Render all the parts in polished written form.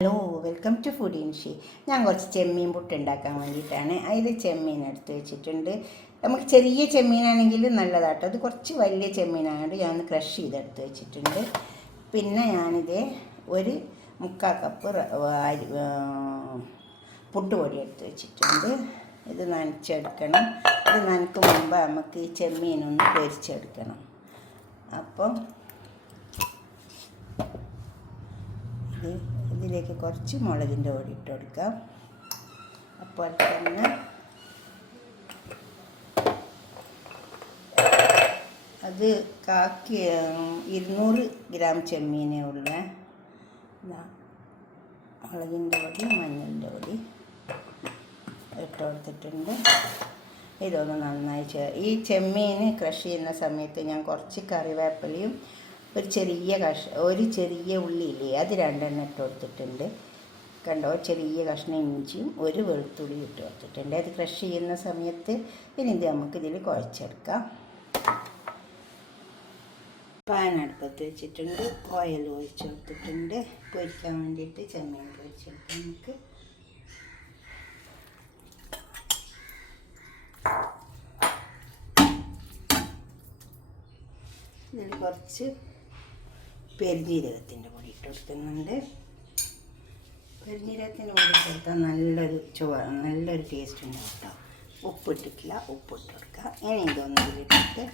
Hello, welcome to food ഇൻഷി. ഞാൻ കുറച്ച് ചെമ്മീൻ പുട്ട് ഉണ്ടാക്കാൻ വേണ്ടിയിട്ടാണ്. അതിൽ ചെമ്മീൻ എടുത്ത് വെച്ചിട്ടുണ്ട്. നമുക്ക് ചെറിയ ചെമ്മീനാണെങ്കിൽ നല്ലതാട്ടോ. അത് കുറച്ച് വലിയ ചെമ്മീനായതുകൊണ്ട് ഞാൻ ക്രഷ് ചെയ്തെടുത്ത് വെച്ചിട്ടുണ്ട്. പിന്നെ ഞാനിത് ഒരു 3/4 കപ്പ് പുട്ടുപൊടി എടുത്ത് വെച്ചിട്ടുണ്ട്. ഇത് നനച്ചെടുക്കണം. ഇത് നനക്ക് മുമ്പ് നമുക്ക് ഈ ചെമ്മീനൊന്ന് പൊരിച്ചെടുക്കണം. അപ്പം ഇതിലേക്ക് കുറച്ച് മുളകിൻ്റെ പൊടി ഇട്ട് കൊടുക്കാം. അപ്പോൾ തന്നെ അത് 200 ഗ്രാം ചെമ്മീനേ ഉള്ള മുളകിൻ്റെ പൊടി, മഞ്ഞളിൻ്റെ പൊടി ഇട്ട് കൊടുത്തിട്ടുണ്ട്. ഇതൊന്ന് നന്നായി ഈ ചെമ്മീൻ ക്രഷ് ചെയ്യുന്ന സമയത്ത് ഞാൻ കുറച്ച് കറിവേപ്പിലയും ഒരു ചെറിയ ഉള്ളിയില്ലേ, അത് 2 ഇട്ട് കൊടുത്തിട്ടുണ്ട്. കണ്ടോ, ചെറിയ കഷ്ണം ഇഞ്ചിയും ഒരു വെളുത്തുള്ളി ഇട്ട് കൊടുത്തിട്ടുണ്ട്. അത് ക്രഷ് ചെയ്യുന്ന സമയത്ത് ഇനി ഇത് നമുക്കിതിൽ കുഴച്ചെടുക്കാം. പാൻ അടുപ്പത്ത് വെച്ചിട്ടുണ്ട്. ഓയിൽ ഒഴിച്ച് കൊടുത്തിട്ടുണ്ട്. പൊരിക്കാൻ വേണ്ടിയിട്ട് ചെമ്മീൻ പൊരിച്ചെടുക്കാം നമുക്ക്. ഇതിൽ കുറച്ച് പെരുംജീരകത്തിൻ്റെ പൊടി ഇട്ട് കൊടുക്കുന്നുണ്ട്. പെരുംജീരകത്തിൻ്റെ പൊടി ഇട്ട് കൊടുത്താൽ നല്ലൊരു ടേസ്റ്റ് ഉണ്ടാവും കേട്ടോ. ഉപ്പിട്ടിട്ടില്ല, ഉപ്പിട്ട് കൊടുക്കുക. ഇനി ഇതൊന്നും ഇതിലിട്ടിട്ട്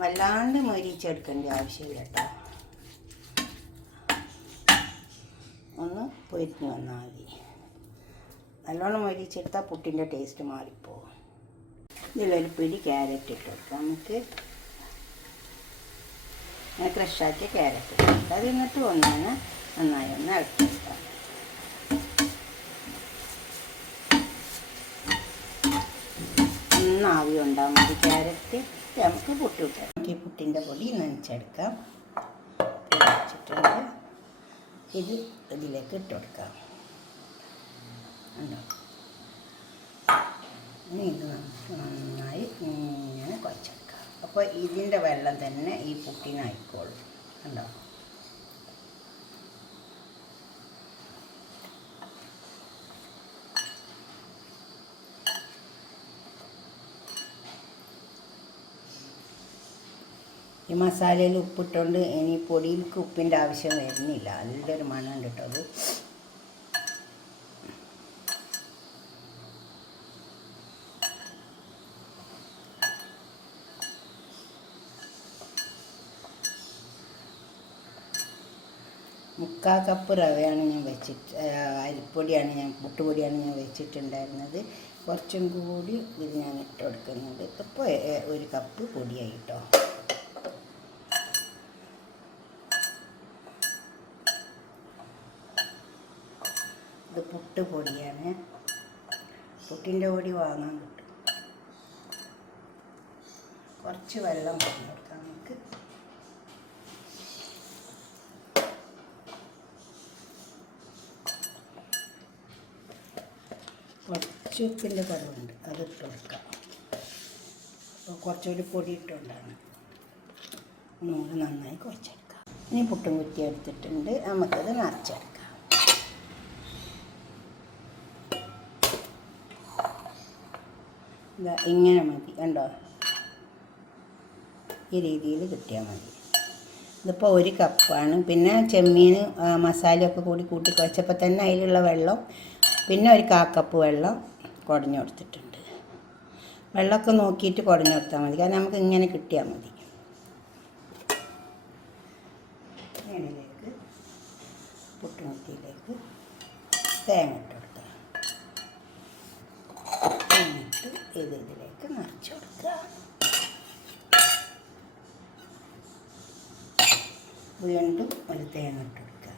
വല്ലാണ്ട് മൊരിച്ചെടുക്കേണ്ട ആവശ്യമില്ല കേട്ടോ. ഒന്ന് പൊരിഞ്ഞ് വന്നാൽ മതി. നല്ലോണം മൊരിച്ചെടുത്താൽ പുട്ടിൻ്റെ ടേസ്റ്റ് മാറിപ്പോകും. ഇതിലൊരു പിടി ക്യാരറ്റ് ഇട്ട് കൊടുക്കാം നമുക്ക്. ക്രഷാക്കിയ ക്യാരറ്റ് ഇട്ട് അത് എന്നിട്ട് നന്നായി ഒന്ന് ഇളക്കി വെക്കാം. ആവി ഉണ്ടാകും മതി ക്യാരറ്റ്. നമുക്ക് പുട്ട് കിട്ടാം. നമുക്ക് ഈ പുട്ടിൻ്റെ പൊടി നനച്ചെടുക്കാം. വെച്ചിട്ടുണ്ട്. ഇത് ഇതിലേക്ക് ഇട്ട് കൊടുക്കാം. ഉണ്ടോ, ഇനി ഇത് നമുക്ക് നന്നായി ഇങ്ങനെ കുഴച്ചെടുക്കാം. അപ്പോൾ ഇതിൻ്റെ വെള്ളം തന്നെ ഈ പുട്ടിനായിക്കോളും. കണ്ടോ, ഈ മസാലയിൽ ഉപ്പിട്ടുകൊണ്ട് ഇനി പൊടിയിലേക്ക് ഉപ്പിൻ്റെ ആവശ്യം വരുന്നില്ല. നല്ലൊരു മണം ഉണ്ട് കേട്ടോ. അത് മുക്കാൽ കപ്പ് റവയാണ് ഞാൻ പുട്ടുപൊടിയാണ് ഞാൻ വെച്ചിട്ടുണ്ടായിരുന്നത്. കുറച്ചും കൂടി ഇത് ഞാൻ ഇട്ട് കൊടുക്കുന്നുണ്ട്. ഇപ്പോൾ 1 കപ്പ് പൊടിയായി കേട്ടോ. ഇത് പുട്ടുപൊടിയാണ്. പുട്ടിൻ്റെ പൊടി വാങ്ങാൻ കിട്ടും. കുറച്ച് വെള്ളം പറഞ്ഞു കൊടുക്കാം നമുക്ക്. കുറച്ച് ഉപ്പിൻ്റെ കുറവുണ്ട്, അതിട്ട് കൊടുക്കാം. അപ്പോൾ കുറച്ചുകൂടി പൊടി ഇട്ടുകൊണ്ടാണ്. ഒന്നുകൂടി നന്നായി കുഴച്ചെടുക്കാം. ഇനി പുട്ടും കുറ്റി എടുത്തിട്ടുണ്ട്. നമുക്കത് നിറച്ചെടുക്കാം. ഇങ്ങനെ മതി. കണ്ടോ, ഈ രീതിയിൽ കിട്ടിയാൽ മതി. ഇതിപ്പോൾ 1 കപ്പാണ്. പിന്നെ ചെമ്മീൻ മസാലയൊക്കെ കൂടി കൂട്ടി കുഴച്ചപ്പോൾ തന്നെ അതിലുള്ള വെള്ളം, പിന്നെ 1/4 കപ്പ് വെള്ളം കുടഞ്ഞു കൊടുത്തിട്ടുണ്ട്. വെള്ളമൊക്കെ നോക്കിയിട്ട് കുടഞ്ഞു കൊടുത്താൽ മതി. കാരണം നമുക്ക് ഇങ്ങനെ കിട്ടിയാൽ മതി. ഇതിലേക്ക് പുട്ടുകുറ്റിയിലേക്ക് തേങ്ങ ഇട്ട് കൊടുക്കുക. എന്നിട്ട് ഇതിലേക്ക് നിറച്ച് കൊടുക്കുക. വീണ്ടും ഒരു തേങ്ങ ഇട്ട് കൊടുക്കുക.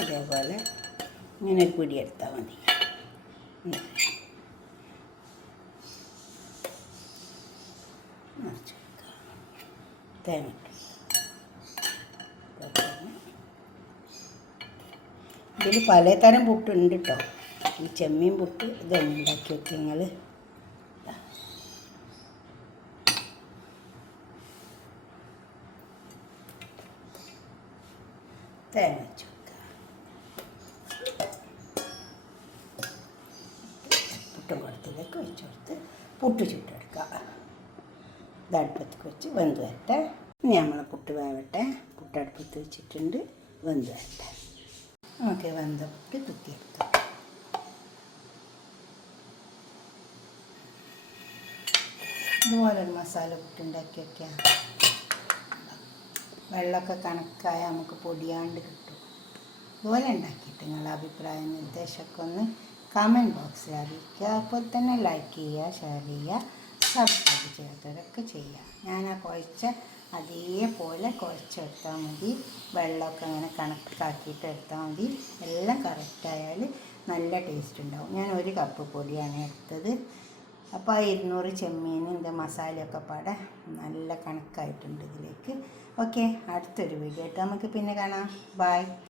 ഇതേപോലെ ഇങ്ങനെ ഒരു പിടി എടുത്താൽ മതി. നിറച്ച് കൊടുക്കുക. തേങ്ങ ഇട്ട് ഇതിൽ പലതരം പുട്ടുണ്ട് കേട്ടോ. ഈ ചെമ്മീൻ പുട്ട് ഇതൊന്നും ഉണ്ടാക്കി വെക്കുക നിങ്ങൾ. തേങ്ങ വെച്ച് കൊടുക്കുക. പുട്ടുകുടത്തിലേക്ക് വെച്ച് കൊടുത്ത് പുട്ട് ചുട്ടെടുക്കുക. ഇത് അടുപ്പത്തേക്ക് വെച്ച് വെന്ത് വരട്ടെ. ഇനി നമ്മൾ പുട്ട് വേവട്ടെ. പുട്ട് അടുപ്പത്ത് വെച്ചിട്ടുണ്ട്, വെന്ത് വരട്ടെ. നമുക്ക് വെന്ത പുട്ട് കുത്തിയെടുക്കാം. ഇതുപോലെ ഒരു മസാല പുട്ടുണ്ടാക്കി വയ്ക്കാം. വെള്ളമൊക്കെ കണക്കായ നമുക്ക് പൊടിയാണ്ട് കിട്ടും. ഇതുപോലെ ഉണ്ടാക്കിയിട്ട് നിങ്ങളുടെ അഭിപ്രായം നിർദ്ദേശമൊക്കെ ഒന്ന് കമൻറ്റ് ബോക്സിൽ അറിയിക്കുക. അപ്പോൾ തന്നെ ലൈക്ക് ചെയ്യുക, ഷെയർ ചെയ്യുക, സബ്സ്ക്രൈബ് ചെയ്യാത്തവരൊക്കെ ചെയ്യുക. ഞാൻ ആ കുഴച്ച അതേപോലെ കുഴച്ചെടുത്താൽ മതി. വെള്ളമൊക്കെ അങ്ങനെ കണക്കാക്കിയിട്ട് എടുത്താൽ മതി. എല്ലാം കറക്റ്റായാൽ നല്ല ടേസ്റ്റ് ഉണ്ടാവും. ഞാൻ 1 കപ്പ് പൊടിയാണ് എടുത്തത്. അപ്പോൾ 200 ചെമ്മീനിൻ്റെ മസാലയൊക്കെ പാടെ നല്ല കണക്കായിട്ടുണ്ട് ഇതിലേക്ക്. ഓക്കെ, അടുത്തൊരു വീഡിയോ ആയിട്ട് നമുക്ക് പിന്നെ കാണാം. ബൈ.